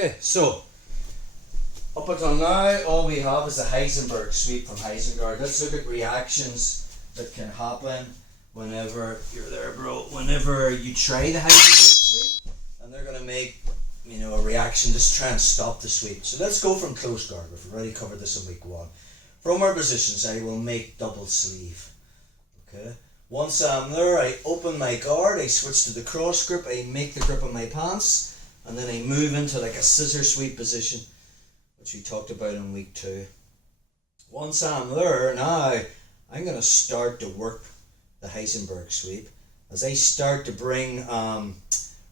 Okay, so up until now, all we have is the Heisenberg sweep from Heisenberg. Let's look at reactions that can happen whenever you're there, bro. Whenever you try the Heisenberg sweep, and they're gonna make a reaction to try and stop the sweep. So let's go from close guard. We've already covered this in week 1. From our positions, I will make double sleeve. Okay. Once I'm there, I open my guard. I switch to the cross grip. I make the grip on my pants. And then I move into like a scissor sweep position, which we talked about in week 2. Once I'm there, now I'm going to start to work the Heisenberg sweep. As I start to bring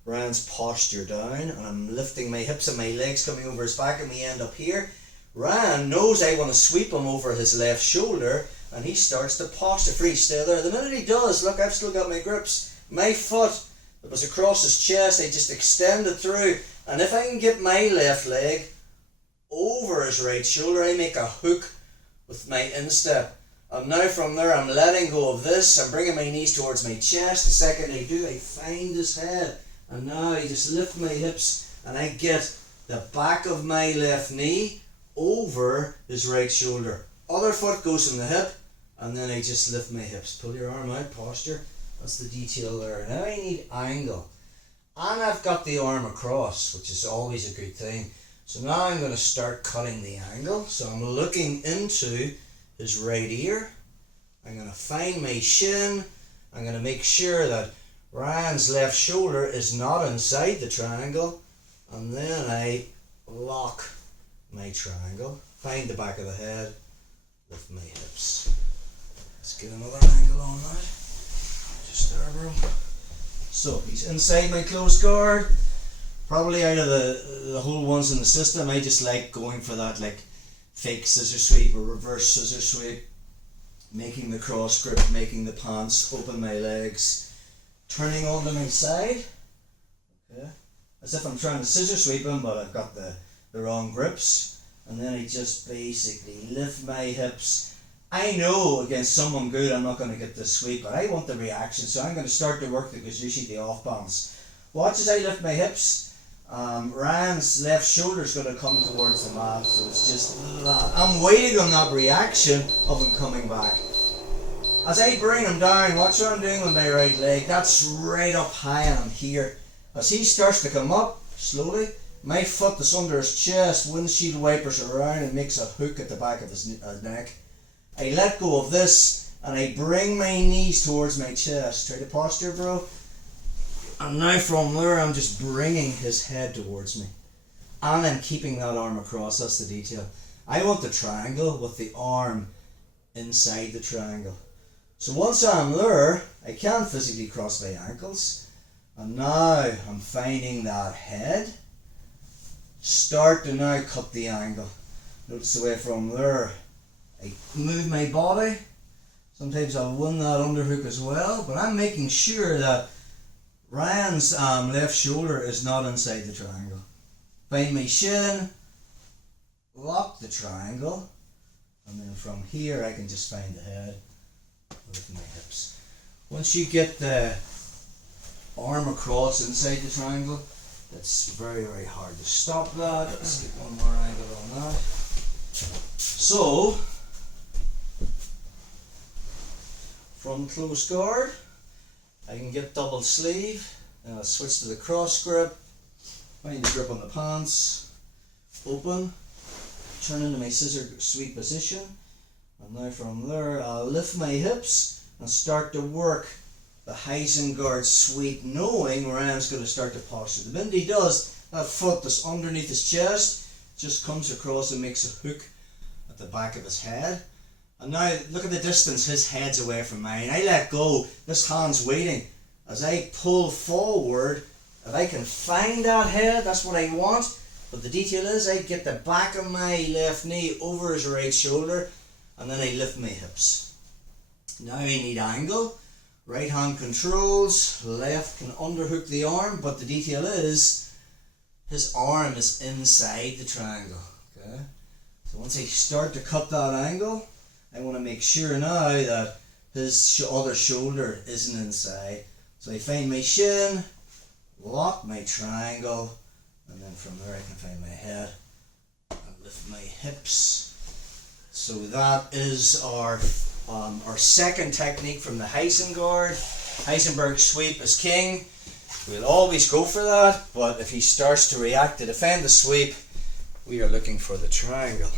Ryan's posture down, and I'm lifting my hips and my legs coming over his back, and we end up here. Ryan knows I want to sweep him over his left shoulder, and he starts to posture free. Stay there. The minute he does, look, I've still got my grips. My foot that was across his chest, I just extend it through, and if I can get my left leg over his right shoulder, I make a hook with my instep. And now from there, I'm letting go of this. I'm bringing my knees towards my chest. The second I do, I find his head, and now I just lift my hips, and I get the back of my left knee over his right shoulder. Other foot goes from the hip, and then I just lift my hips. Pull your arm out, posture. That's the detail there. Now I need angle. And I've got the arm across, which is always a good thing. So now I'm going to start cutting the angle. So I'm looking into his right ear. I'm going to find my shin. I'm going to make sure that Ryan's left shoulder is not inside the triangle. And then I lock my triangle. Find the back of the head. Lift my hips. Let's get another angle on that. Just there, bro. So he's inside my close guard. Probably out of the whole ones in the system, I just like going for that like fake scissor sweep or reverse scissor sweep. Making the cross grip, making the pants, open my legs, turning onto my side. Okay. As if I'm trying to scissor sweep him, but I've got the wrong grips. And then I just basically lift my hips. I know against someone good I'm not going to get this sweep, but I want the reaction, so I'm going to start to work the usually the off bounce. Watch as I lift my hips. Ryan's left shoulder is going to come towards the mat, so it's just I'm waiting on that reaction of him coming back. As I bring him down, watch what I'm doing with my right leg. That's right up high and I'm here. As he starts to come up slowly, my foot that's under his chest, windshield wipers around and makes a hook at the back of his neck. I let go of this and I bring my knees towards my chest. Try to posture, bro. And now from there I'm just bringing his head towards me. And I'm keeping that arm across. That's the detail. I want the triangle with the arm inside the triangle. So once I'm there, I can physically cross my ankles. And now I'm finding that head. Start to now cut the angle. Notice the way from there. I move my body. Sometimes I'll win that underhook as well, but I'm making sure that Ryan's left shoulder is not inside the triangle. Find my shin, lock the triangle, and then from here I can just find the head with my hips. Once you get the arm across inside the triangle, that's very, very hard to stop that. Let's get one more angle on that. So, from close guard, I can get double sleeve, and I'll switch to the cross grip, find the grip on the pants, open, turn into my scissor sweep position, and now from there I'll lift my hips and start to work the Heisenberg sweep, knowing Ryan's going to start to posture. The minute he does, that foot that's underneath his chest just comes across and makes a hook at the back of his head. And now look at the distance, his head's away from mine. I let go, this hand's waiting. As I pull forward, if I can find that head, that's what I want. But the detail is I get the back of my left knee over his right shoulder, and then I lift my hips. Now I need angle. Right hand controls, left can underhook the arm, but the detail is his arm is inside the triangle. Okay. So once I start to cut that angle, I want to make sure now that his other shoulder isn't inside. So I find my shin, lock my triangle, and then from there I can find my head and lift my hips. So that is our second technique from the Heisenberg sweep is king. We'll always go for that, but if he starts to react to defend the sweep, we are looking for the triangle.